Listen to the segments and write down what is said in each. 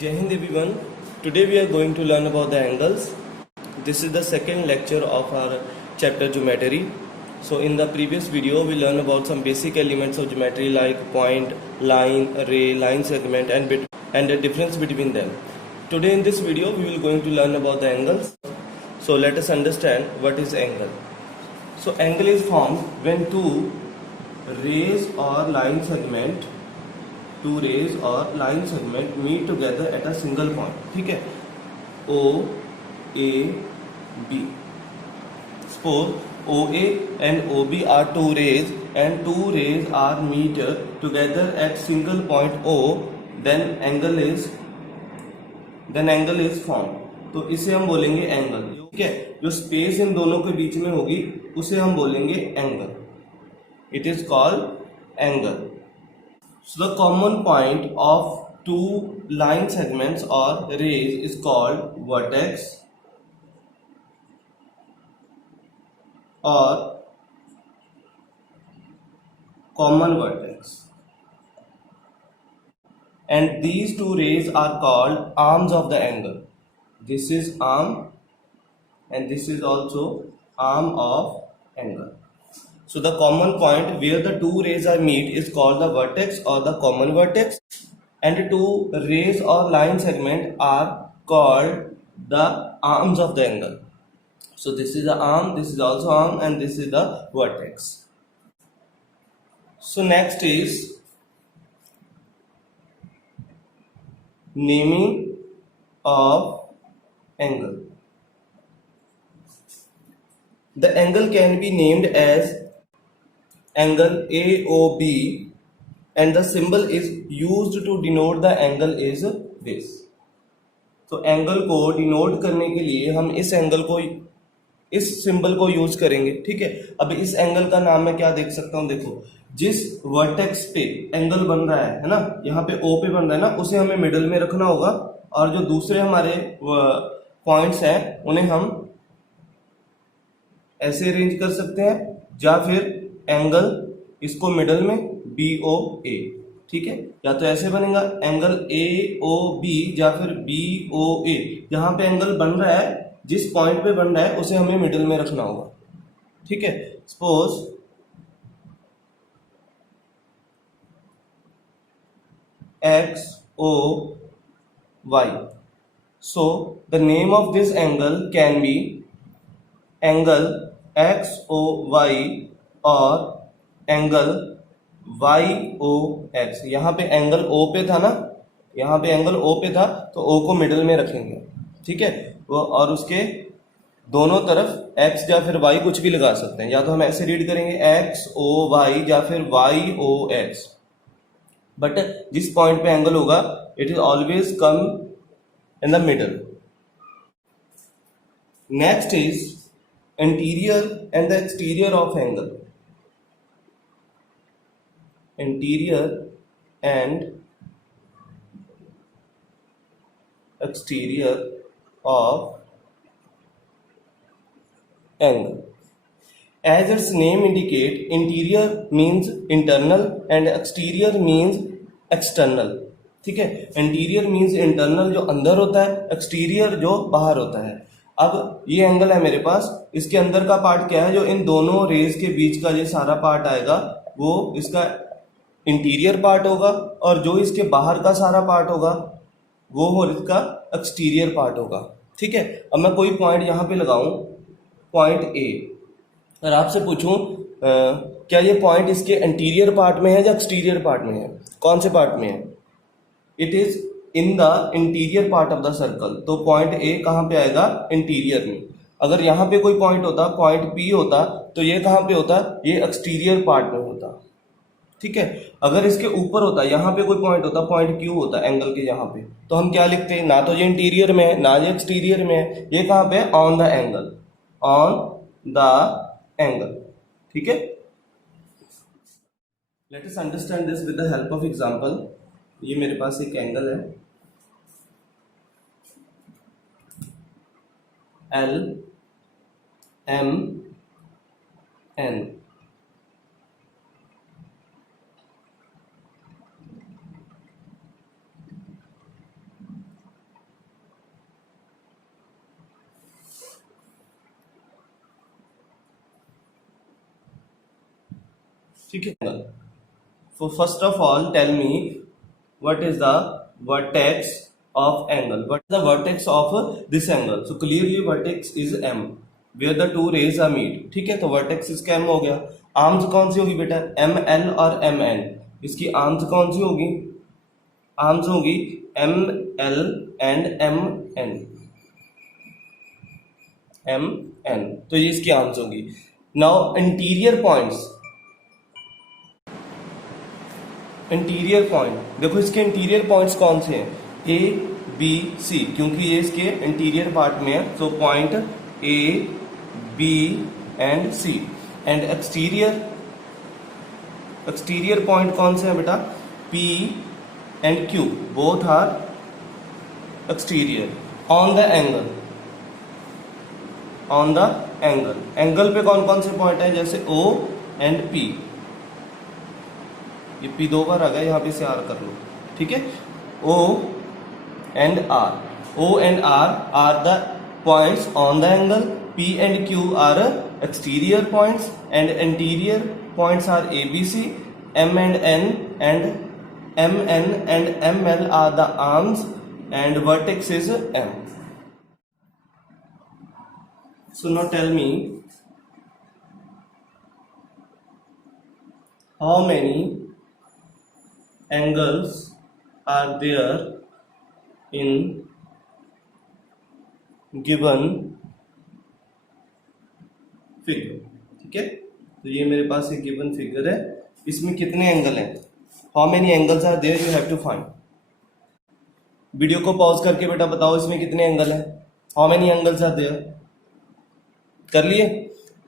Jai Hind everyone. Today we are going to learn about the angles. This is the second lecture of our chapter geometry. So in the previous video we learned about some basic elements of geometry like point, line, ray, line segment and the difference between them. Today in this video we will going to learn about the angles. So let us understand what is angle. So angle is formed when two rays or line segment meet together at a single point. ठीक है, O A B. Suppose OA and OB are two rays and two rays are meet together at single point O, then angle is formed. तो इसे हम बोलेंगे angle. ठीक है, जो space in दोनों के बीच में होगी उसे हम बोलेंगे angle. It is called angle. So the common point of two line segments or rays is called vertex or common vertex, and these two rays are called arms of the angle. This is arm and this is also arm of angle. So the common point where the two rays are meet is called the vertex or the common vertex, and two rays or line segment are called the arms of the angle. So this is the arm, this is also arm, and this is the vertex. So next is naming of angle. The angle can be named as angle AOB, and the symbol is used to denote the angle is this. तो angle को denote करने के लिए हम इस angle को, इस symbol को यूज करेंगे. ठीक है, अब इस एंगल का नाम मैं क्या देख सकता हूं, देखो जिस वर्टेक्स पे एंगल बन रहा है ना, यहाँ पे O पे बन रहा है ना, उसे हमें मिडल में रखना होगा, और जो दूसरे हमारे पॉइंट्स हैं उन्हें हम ऐसे अरेंज कर सकते हैं, या फिर एंगल इसको मिडल में BOA. ठीक है, या तो ऐसे बनेगा एंगल AOB या फिर BOA. जहां पे एंगल बन रहा है, जिस पॉइंट पे बन रहा है उसे हमें मिडल में रखना होगा. ठीक है, suppose XOY. So the name of this angle can be angle XOY or angle YOX. यहाँ पे एंगल O पे था ना, यहाँ पे एंगल O पे था तो O को मिडल में रखेंगे. ठीक है, वो और उसके दोनों तरफ X या फिर Y कुछ भी लगा सकते हैं, या तो हम ऐसे रीड करेंगे XOY या फिर YOX. बट जिस पॉइंट पे एंगल होगा it is always come in the middle. Next is interior and the exterior of angle. Interior and exterior of angle. As its name indicate, interior means internal and exterior means external. ठीक है, interior means internal जो अंदर होता है, exterior जो बाहर होता है. अब ये एंगल है मेरे पास, इसके अंदर का पार्ट क्या है, जो इन दोनों रेज के बीच का ये सारा पार्ट आएगा वो इसका इंटीरियर पार्ट होगा, और जो इसके बाहर का सारा पार्ट होगा वो हो इसका एक्सटीरियर पार्ट होगा. ठीक है, अब मैं कोई पॉइंट यहाँ पे लगाऊं, पॉइंट A, और आपसे पूछूं क्या ये पॉइंट इसके इंटीरियर पार्ट में है या एक्सटीरियर पार्ट में है, कौन से पार्ट में है, it is in the interior part of the circle. तो पॉइंट A कहाँ पे आएगा, इंटीरियर में. अगर यहाँ पे कोई पॉइंट होता, पॉइंट P होता, तो ये कहाँ पे होता, ये एक्सटीरियर पार्ट में होता. ठीक है, अगर इसके ऊपर होता, यहाँ पे कोई पॉइंट होता, पॉइंट Q होता एंगल के यहाँ पे, तो हम क्या लिखते हैं, ना तो ये इंटीरियर में है ना ये एक्सटीरियर में है, ये कहाँ पे, on the angle, on the angle. ठीक है, let us understand this with the help of example. ये मेरे पास एक एंगल है LMN. ठीक है। So first of all, tell me what is the vertex of angle? What is the vertex of this angle? So clearly vertex is M, where the two rays are meet. ठीक है, तो vertex इसका M हो गया। Arms कौन सी होगी बेटा? एम एल और एम एन। इसकी आर्म्स कौन सी होगी? आर्म्स होगी M L and M N, M N, तो ये इसकी आर्म्स होगी। Now interior points, interior point देखो, इसके इंटीरियर पॉइंट्स कौन से हैं? ए बी सी, क्योंकि ये इसके इंटीरियर पार्ट में है, तो point A B and C. And exterior, exterior point कौन से हैं बेटा? P and Q, both are exterior. On the angle, on the angle, angle पे कौन कौन से पॉइंट है? जैसे ओ एंड पी, ये पी दो बार आ गया, यहां पे से आर कर लो, ठीक है। O and R, O and R the points on the angle, P and Q are exterior points, and interior points are A B C, M and N and M N and M L are the arms, and vertex is M. So now tell me how many angles are there in given figure, ठीक है। तो ये मेरे पास एक given figure है, इसमें कितने angle हैं? How many angles are there, you have to find. Video को पॉज करके बेटा बताओ इसमें कितने एंगल हैं, how many angles are there. कर लिए?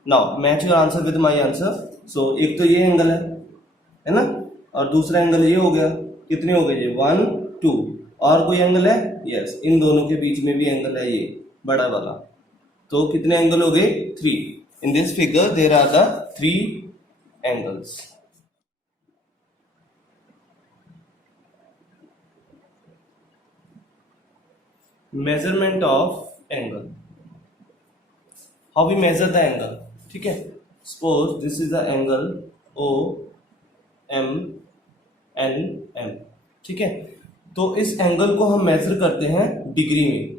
Now match your answer with my answer. So एक तो ये एंगल है ना, और दूसरा एंगल ये हो गया, कितने हो गए ये? 1 2। और कोई एंगल है? यस, इन दोनों के बीच में भी एंगल है, ये बड़ा वाला। तो कितने एंगल हो गए? 3। In this figure there are the 3 angles. Measurement of angle, how we measure the angle, ठीक है। Suppose this is the angle O M N M, ठीक है। तो इस एंगल को हम मेजर करते हैं डिग्री में,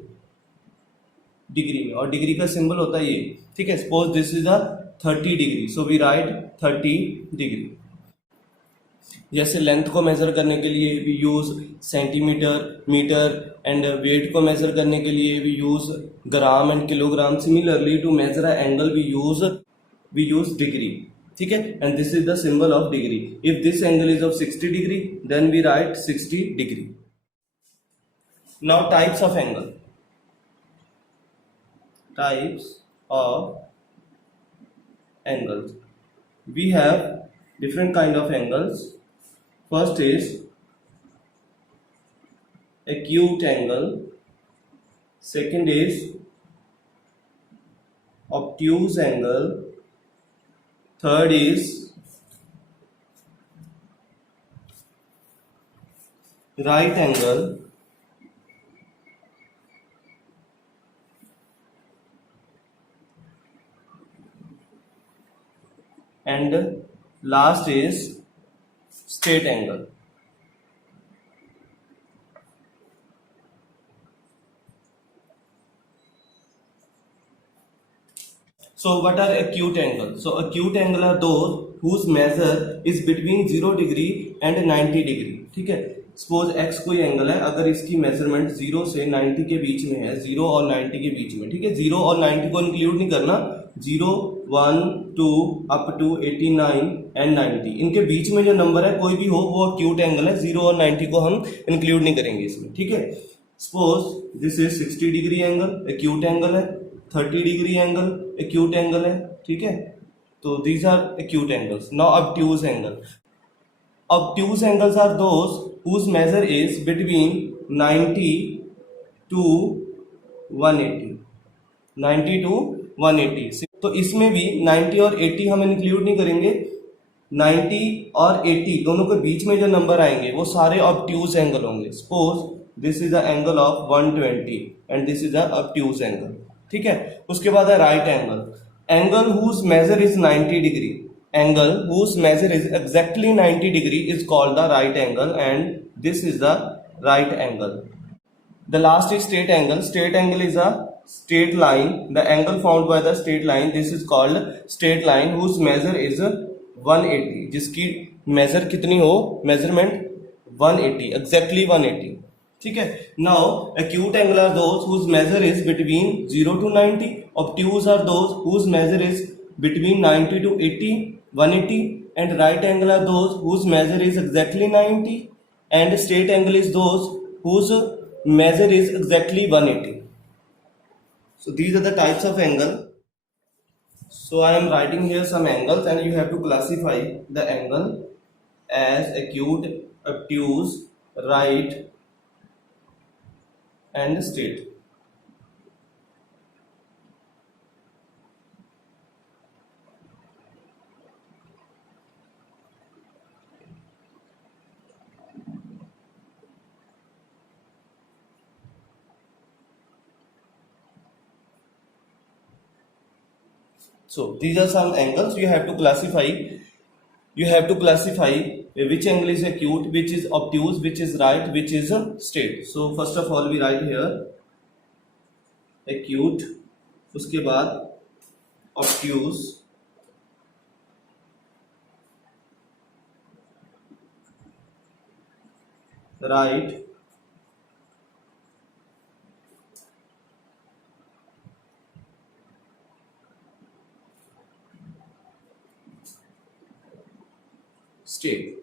डिग्री में, और डिग्री का सिंबल होता है ये, ठीक है। Suppose this is a 30 degree, so we write 30 degree. जैसे लेंथ को मेजर करने के लिए we use centimetre, metre, and weight को मेजर करने के लिए we use gram and kilogram. Similarly to measure a angle we use degree, ठीक है। And this is the symbol of degree. If this angle is of 60 degree then we write 60 degree. Now types of angle, types of angles, we have different kind of angles. First is acute angle, second is obtuse angle, third is right angle, and last is straight angle. So what are acute angles? So acute angle are those whose measure is between 0 degree and 90 degree, ठीक है। Suppose x कोई angle है, अगर इसकी measurement 0 से 90 के बीच में है, 0 और 90 के बीच में, ठीक है। 0 और 90 को इंक्लूड नहीं करना, 0 1 2 अप टू 89 एंड 90, इनके बीच में जो नंबर है कोई भी हो वो एक्यूट एंगल है। 0 और 90 को हम इंक्लूड नहीं करेंगे इसमें, ठीक है। Suppose this is 60 degree angle, acute angle है। 30 डिग्री एंगल एक्यूट एंगल है, ठीक है। तो these are acute angles. Now obtuse angle, obtuse angles are those whose measure is between 90 to 180, 90 to 180। तो इसमें भी 90 और 80 हम इंक्लूड नहीं करेंगे। 90 और 80 दोनों के बीच में जो नंबर आएंगे वो सारे ऑब्ट्यूज एंगल होंगे। Suppose this is the angle of 120 and this is the obtuse angle, ठीक है। उसके बाद है right angle, angle whose measure is 90 degree, angle whose measure is exactly 90 degree is called the right angle, and this is the right angle. The last is straight angle. Straight angle is a straight line, the angle formed by the straight line, this is called straight line whose measure is 180, जिसकी measure कितनी हो, measurement 180, exactly 180. ठीक है. Now acute angle are those whose measure is between 0 to 90. Obtuse are those whose measure is between 90 to 80, 180, and right angle are those whose measure is exactly 90, and straight angle is those whose measure is exactly 180. So these are the types of angle. So I am writing here some angles, and you have to classify the angle as acute, obtuse, right, and straight. So these are some angles you have to classify. You have to classify which angle is acute, which is obtuse, which is right, which is straight. So first of all we write here acute, उसके बाद obtuse, right, straight.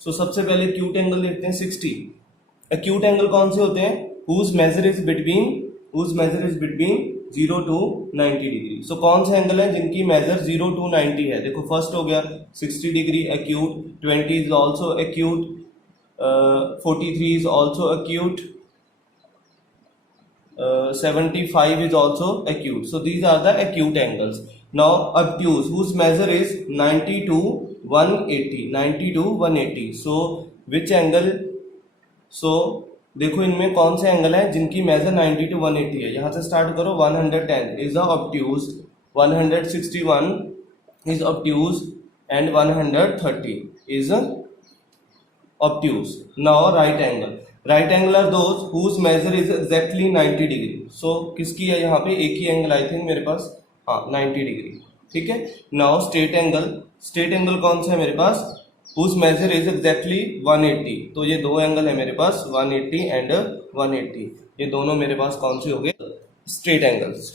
सो सबसे पहले acute angle देखते हैं 60. Acute angle कौन से होते हैं? Whose measure is between 0 to 90 degree. So कौन से एंगल है जिनकी मेजर 0 to 90 है? देखो फर्स्ट हो गया 60 degree acute, 20 is also acute, 43 is also acute, 75 is also acute. So these are the acute angles. Now obtuse whose measure is 90 to 180. So which angle? So देखो इनमें कौन से एंगल है जिनकी मेजर 90 to 180 है. यहाँ से स्टार्ट करो. 110 is the obtuse, 161 is obtuse, and 130 is obtuse. Now right angle. Right angle are those whose measure is exactly 90 degree. So किसकी है यहाँ पे? एक ही एंगल आई थिंक मेरे पास, हाँ 90 डिग्री. ठीक है. Now straight angle. Straight angle कौन सा है मेरे पास? Whose measure is exactly 180. तो ये दो एंगल है मेरे पास, 180 एंड 180. ये दोनों मेरे पास कौन से हो गए? Straight angles.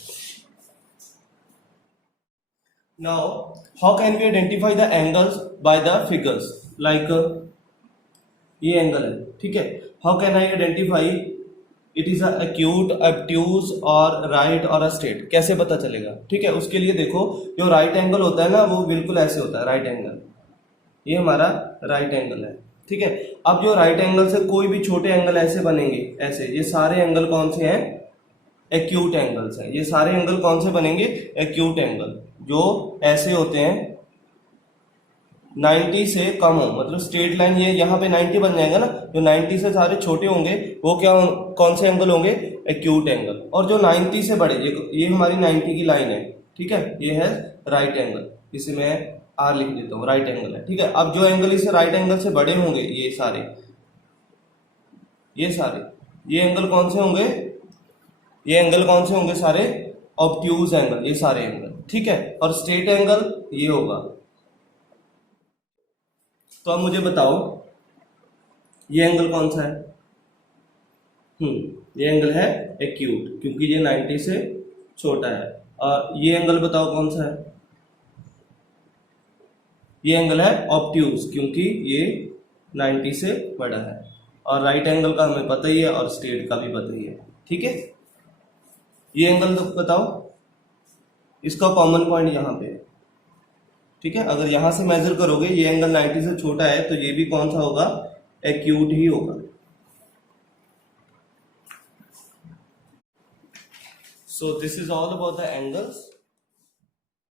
Now how can we identify the angles by the figures? Like ये एंगल है, ठीक है. How can I identify it is acute, obtuse और राइट और स्ट्रेट? कैसे पता चलेगा? ठीक है. उसके लिए देखो जो राइट एंगल होता है ना वो बिल्कुल ऐसे होता है. राइट एंगल, ये हमारा राइट एंगल है. ठीक है. अब जो राइट एंगल से कोई भी छोटे एंगल ऐसे बनेंगे, ऐसे, ये सारे एंगल कौन से हैं? एक्यूट एंगल्स हैं. ये सारे एंगल कौन से बनेंगे? Acute angle. जो ऐसे होते हैं 90 से कम हो, मतलब स्ट्रेट लाइन ये यहाँ पे 90 बन जाएगा ना. जो 90 से सारे छोटे होंगे वो क्या कौन से एंगल होंगे? Acute angle. और जो 90 से बड़े, ये हमारी 90 की लाइन है, ठीक है, ये है राइट एंगल. इसे मैं आर लिख देता हूँ, राइट एंगल है. ठीक है. अब जो एंगल इस राइट एंगल से बड़े होंगे, ये सारे ये एंगल कौन से होंगे? ये एंगल कौन से होंगे? सारे ऑब्ट्यूज एंगल, ये सारे एंगल. ठीक है. और स्ट्रेट एंगल ये होगा. तो अब मुझे बताओ ये एंगल कौन सा है? ये एंगल है एक्यूट, क्योंकि ये 90 से छोटा है. और ये एंगल बताओ कौन सा है? ये एंगल है ऑब्ट्यूज, क्योंकि ये 90 से बड़ा है. और राइट एंगल का हमें पता ही है और स्ट्रेट का भी पता ही है. ठीक है. ये एंगल तो बताओ, इसका कॉमन पॉइंट यहाँ पे है. ठीक है. अगर यहां से मेजर करोगे, ये एंगल 90 से छोटा है, तो ये भी कौन सा होगा? एक्यूट ही होगा. So this is all about the angles.